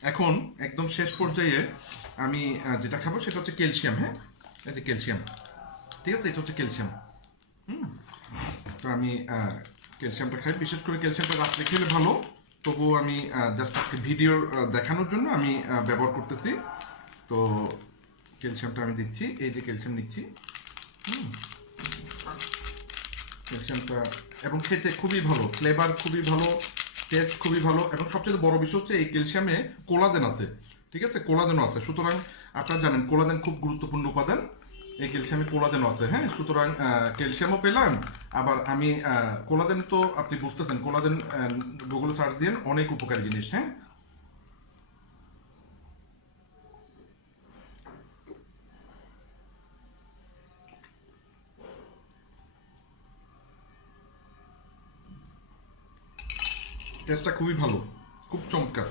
এখন একদম শেষ পর্যায়ে আমি যেটা খাবো সেটা হচ্ছে ক্যালসিয়াম। হ্যাঁ, এই যে ক্যালসিয়াম, ঠিক আছে, এটা হচ্ছে ক্যালসিয়াম। হুম, তো আমি ক্যালসিয়ামটা খাই, বিশেষ করে ক্যালসিয়ামটা রাত্রে খেলে ভালো। তবুও আমি জাস্ট আজকে ভিডিও দেখানোর জন্য আমি ব্যবহার করতেছি। তো ক্যালসিয়ামটা আমি দিচ্ছি, এই যে ক্যালসিয়াম নিচ্ছি। হুম, ক্যালসিয়ামটা এবং খেতে খুবই ভালো, ফ্লেভার খুবই ভালো, টেস্ট খুবই ভালো, এবং সবচেয়ে বড় বিষয় হচ্ছে এই ক্যালসিয়ামে কোলাজেন আছে। ঠিক আছে, কোলাজেনও আছে। সুতরাং আপনারা জানেন কোলাজেন খুব গুরুত্বপূর্ণ উপাদান, এই ক্যালসিয়ামে কোলাজেনও আছে। হ্যাঁ, সুতরাং ক্যালসিয়ামও পেলাম। আবার আমি কোলাজেন তো আপনি বুঝতেছেন, কোলাজেন গুগলে সার্চ দিয়ে অনেক উপকারী জিনিস। হ্যাঁ, টেস্টটা খুবই ভালো, খুব চমৎকার।